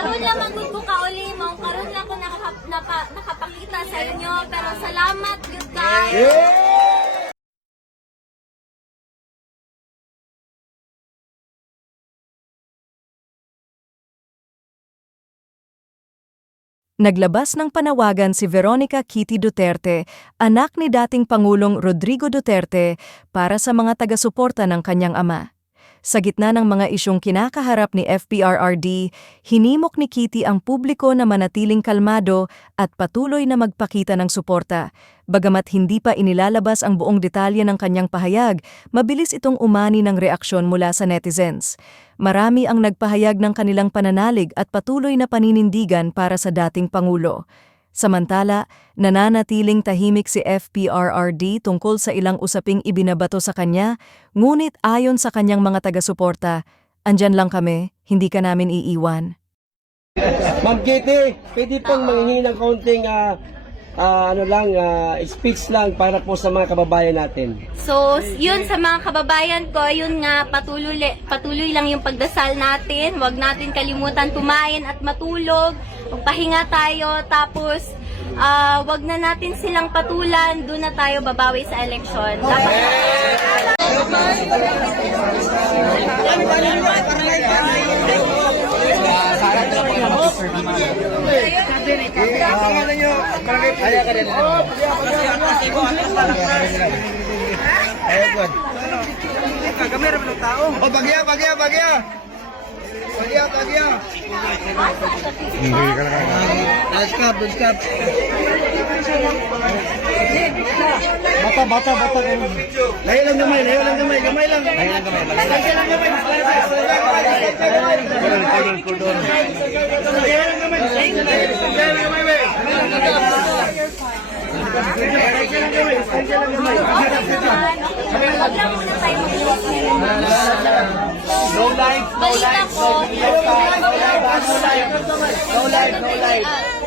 karon lang magud ko kauli mo, karon lang ko nakapakita sa inyo, pero salamat gyud guys. Naglabas ng panawagan si Veronica Kitty Duterte, anak ni dating Pangulong Rodrigo Duterte, para sa mga taga-suporta ng kanyang ama. Sa gitna ng mga isyong kinakaharap ni FPRRD, hinimok ni Kitty ang publiko na manatiling kalmado at patuloy na magpakita ng suporta. Bagamat hindi pa inilalabas ang buong detalye ng kanyang pahayag, mabilis itong umani ng reaksyon mula sa netizens. Marami ang nagpahayag ng kanilang pananalig at patuloy na paninindigan para sa dating Pangulo. Samantala, nananatiling tahimik si FPRRD tungkol sa ilang usaping ibinabato sa kanya, ngunit ayon sa kanyang mga taga-suporta, andyan lang kami, hindi ka namin iiwan. Ma'am Kitty, pwede pong manghingi ng kaunting speech lang para po sa mga kababayan natin. So, yun sa mga kababayan ko, yun nga, patuloy lang yung pagdasal natin. Huwag natin kalimutan kumain at matulog. Magpahinga tayo, tapos wag na natin silang patulan, doon na tayo babawi sa eleksyon. Bata. Layo lang gamay, gamay lang. No life.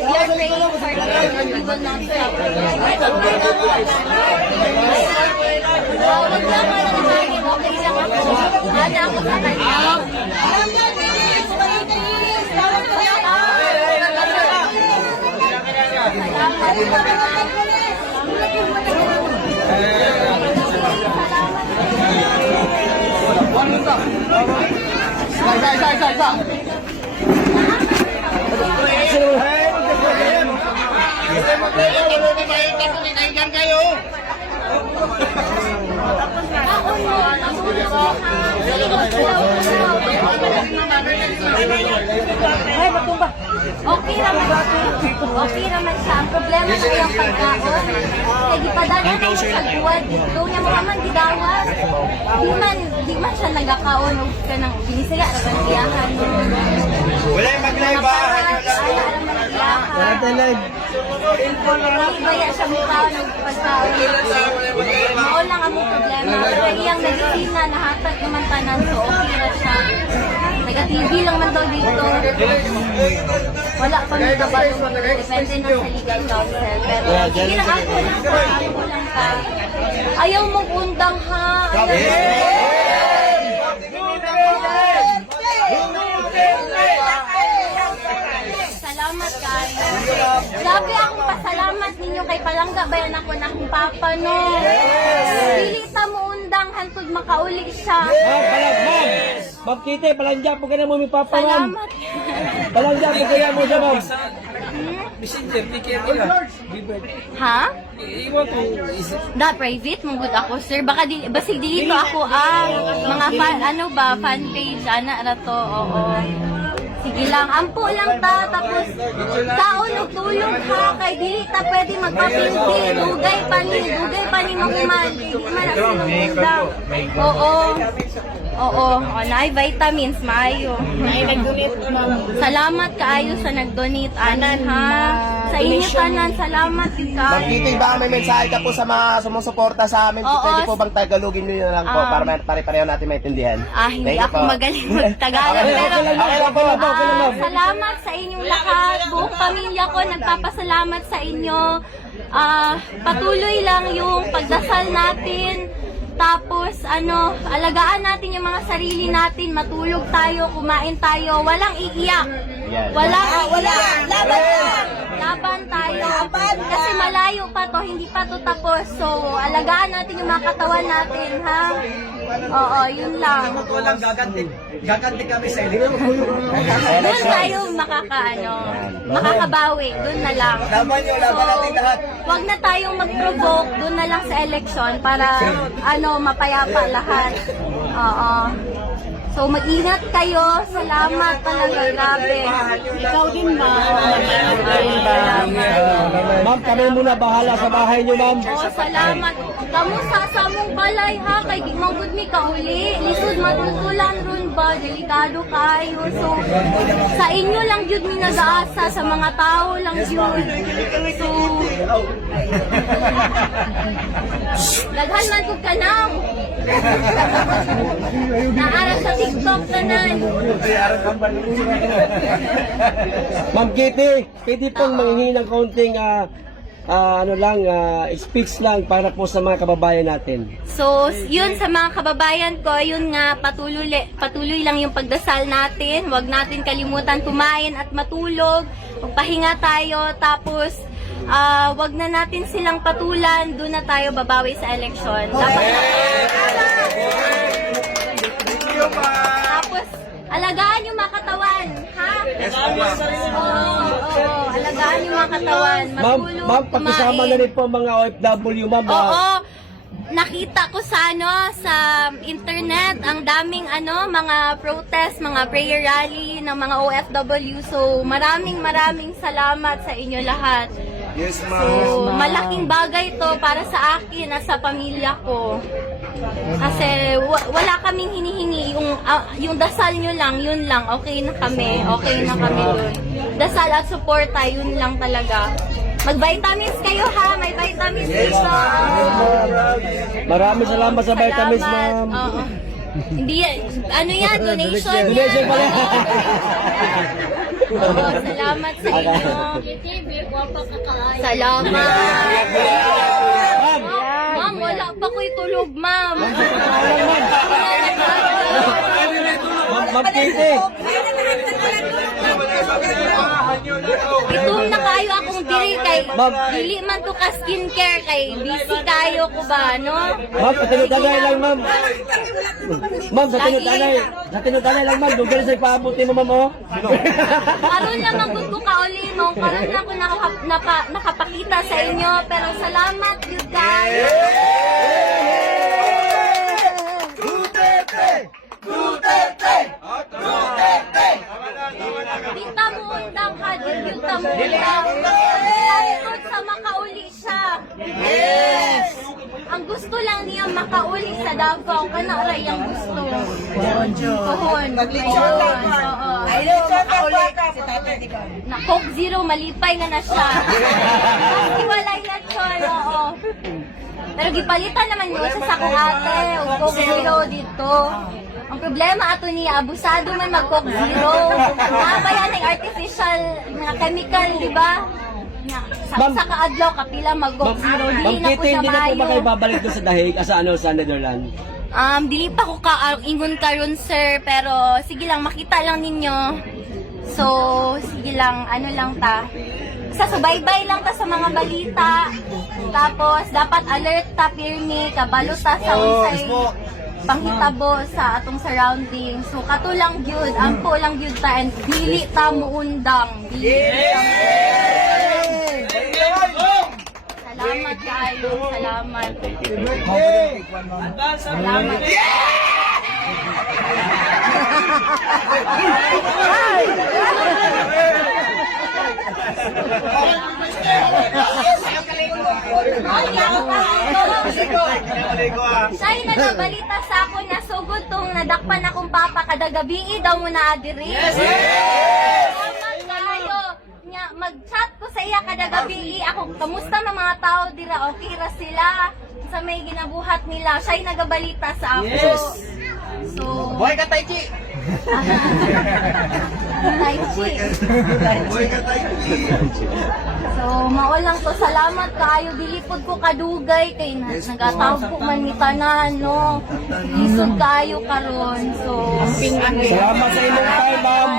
We are praying for the Lord and we will not stop. Wag lang mananahimik, okay lang ako. Ana ako sa kanya. Okay naman siya. Ang problema na yung pagkaon. Kaya gipadala na mo sa buwan. Dito niya mo naman gidawas. Di man siya nagkakaon. O ka nang binisaya na ba nagiyahan. Wala yung mag-live ba? Wala tayo live. Baya siya mukha ng pagkaon. Maon lang ang problema. Pero iyang nagisina, nahatag naman tanan. So okay na siya. Taga-TV lang man daw dito. Wala pa rin kabalo. Depende na sa legal counsel. Pero sige lang ako lang ka. Ayaw mong undang ha. Salamat kayo. Grabe akong pasalamat ninyo kay Palangga bayan ako ng papa no. Dili ta mo undang hantod makauli siya. Ma'am Kitty, palangja po ka na mo may papa, ma'am. Salamat. Palangja po kaya mo siya, ma'am. Messenger, ni Kevin Ha? Iwan ko, Da private mo good ako sir. Baka basig dito ako mga fan page ana ra to. Oo. Sige lang, ampo lang ta, tapos kaon og tulog ha, kay dili ta pwede magpapindi, dugay pa ni mahuman, di man na sinugda. Oo, naay vitamins, maayo. Salamat kaayo sa nag-donate, anan ha. Sa inyo tanan, salamat yun Ma'am kaayo. Kitty, baka may mensahe ka po sa mga sumusuporta sa amin. Oo. Pwede po bang tagalogin nyo na lang po para pare-pareho natin maintindihan? Hindi Thank you ako po. magaling mag-Tagalog, pero Okay lang po, ma'am. salamat sa inyong lahat. Buong pamilya ko nagpapasalamat sa inyo. Patuloy lang yung pagdasal natin. Tapos, alagaan natin yung mga sarili natin. Matulog tayo, kumain tayo. Walang iiyak. Wala. Laban tayo. Kasi malayo pa to, hindi pa to tapos. So, alagaan natin yung mga katawan natin, ha? Oo, yun lang. Walang gaganti kami sa eleksyon. Doon tayo makakabawi. Doon na lang. Laban nyo, laban natin lahat. Huwag na tayong mag-provoke. Doon na lang sa election para mapayapa lahat. Oo. So, mag-ingat kayo. Salamat talaga. Grabe. Ikaw din ba? Ma'am, kami muna bahala sa bahay niyo, ma'am. Oh, salamat. Kamu sa mong balay ha, kay di mong gud mi kauli. Lisod matutulan ron ba, delikado kayo. So, sa inyo lang jud mi nag-aasa, sa mga tao lang jud. So, daghan man ko kanang. Naara sa TikTok tanan. Ma'am Kitty, pwede pong manghingi ng kaunting speech lang para po sa mga kababayan natin. So, yun sa mga kababayan ko, yun nga, patuloy lang yung pagdasal natin. Huwag natin kalimutan kumain at matulog. Magpahinga tayo, tapos wag na natin silang patulan. Doon na tayo babawi sa eleksyon. Tapos, alagaan yung mga katawan, ha? Oo, alagaan yung mga katawan. Matulog, Ma'am, pakisama na rin po mga OFW, ma'am. Oo, nakita ko sa internet ang daming mga protest, mga prayer rally ng mga OFW. So, maraming salamat sa inyo lahat. Yes, So, malaking bagay to para sa akin at sa pamilya ko. Kasi wala kaming hinihingi, yung dasal nyo lang, yun lang, okay na kami dun. Dasal at suporta, yun lang talaga. Mag-vitamins kayo ha, may vitamins dito. Maraming salamat sa vitamins, ma'am. Oo. Hindi, donation yan. Donation pala. Oo, salamat sa inyo. Salamat. Ma'am, wala pa ko'y tulog, ma'am. Ma'am Kitty. Itum na kayo akong diri kay Ma'am. dili man to ka skincare kay busy kayo ko ba, no? Ma'am, sa tinutanay lang, ma'am. Ma'am, sa tinutanay lang, ma'am. Doon sa ipaabuti mo, ma'am, oh. Karon lang magud ko kauli mo, karon na ako nakapakita sa inyo, pero salamat you guys. Dita mo undang ha, dita mo undang. Langkod sa makauli siya. Yes! Ang gusto lang niya makauli sa Davao, kanaray ang gusto. Pohon. Maglitsyon lang. Oo. Ay, makauli si Tatay Digong. Na Coke Zero, malipay na siya. Kasi walay na siya, oo. Pero gipalitan naman yun sa sakong ate, o Coke Zero dito. Ang problema ato niya, abusado man mag Coke Zero. Nabayan ng artificial na chemical, di ba? Sa kaadlaw, kapila mag Coke Zero. Ma'am Dili na po Kitty, siya hindi na po maayo. makaibabalik doon sa dahig, sa Netherlands. Dili pa ko ingon karon sir, pero sige lang, makita lang ninyo. So, sige lang, lang ta. Sa subaybay lang ta sa mga balita. Tapos, dapat alert ta, pirmi, kabalo ta sa unsay panghitabo sa atong surroundings. So, kato lang gyud, ampo lang gyud ta, and dili ta muundang. Salamat kayo, salamat. Salamat. Say na nabalita sa ako na sugod tong nadakpan akong papa kada gabi daw mo na adiri. Salamat kayo. Nya mag-chat ko sa iya kada gabi ako kamusta ng mga tao dira, okay ra sila sa may ginabuhat nila. Siya'y nagabalita sa ako. So, Buhay ka, Taiki! Tai Chi. So, maulang to. Salamat kayo. Dilipod ko kadugay kay nagatawag ko man ni tanan, no? Lisod kayo karon. So, Salamat sa inyong time, ma'am.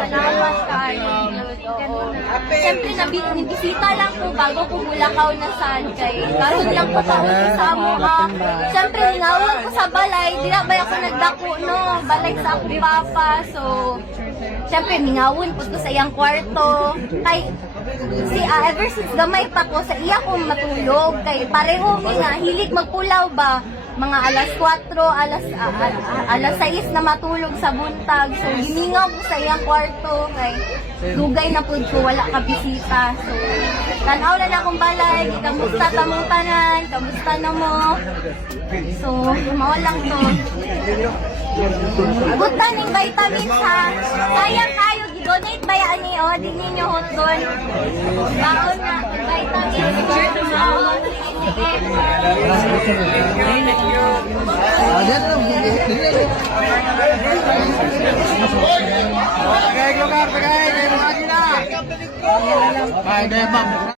Salamat kaayo. Siyempre, nabisita lang po bago ko Bulacau na saan kay. Karon lang po pauwi sa amo ha. Siyempre, ngawag ko sa balay. Di na ba ako nagdako no? Balay sa akong papa. So, siyempre, ningawon po to sa iyang kwarto. Kay, ever since gamay pa ko, sa iya ko matulog. Kay, pareho nga, hilig magpulaw ba? Mga alas 4, alas 6 na matulog sa buntag. So, hiningaw ko sa iyang kwarto. Kay, dugay na po ko, wala ka bisita. So, tanaw na akong balay. Kamusta tamong tanan? Kamusta na mo? So, mawalang to. Buta ng vitamins ha. Sayang kayo, gidonate ba yan ni o? Di ninyo hot doon. Baon na, vitamins. Pagay, lugar, pagay, mga sila. Pagay, ma'am.